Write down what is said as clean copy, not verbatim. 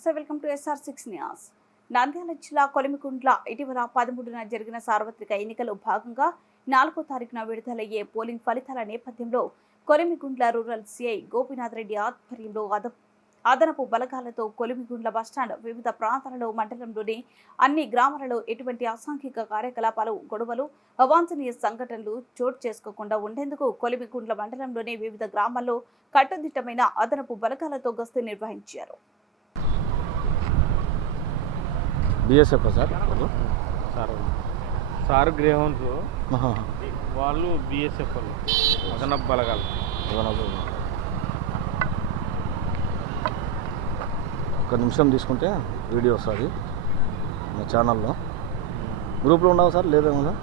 నమస్తే, welcome to SR6 news. Nandyal జిల్లా కొలిమిగుండ్ల ఇటీవల 13న జరిగిన సార్వత్రిక ఎన్నికల్లో భాగంగా 4వ తారీఖున విడుదలయ్యే పోలింగ్ ఫలితాల నేపథ్యంలో కొలిమిగుండ్ల రూరల్ సిఐ గోపీనాథ్ రెడ్డి ఆధ్వర్యంలో అదనపు బలగాలతో కొలిమిగుండ్ల బస్టాండ్, వివిధ ప్రాంతాలలో మండలంలోని అన్ని గ్రామాలలో ఎటువంటి అసాంఘిక కార్యకలాపాలు, గొడవలు, అవాంఛనీయ సంఘటనలు చోటు చేసుకోకుండా ఉండేందుకు కొలిమిగుండ్ల మండలంలోని వివిధ గ్రామాల్లో కట్టుదిట్టమైన అదనపు బలగాలతో గస్తీ నిర్వహించారు. బిఎస్ఎఫ్ సార్ సార్ గ్రేహౌన్స్ వాళ్ళు బిఎస్ఎఫ్ వాళ్ళు అదనపు బలగాలు. ఒక నిమిషం తీసుకుంటే వీడియో వస్తుంది మా ఛానల్లో. గ్రూప్లో ఉండవు సార్, లేదేమో సార్?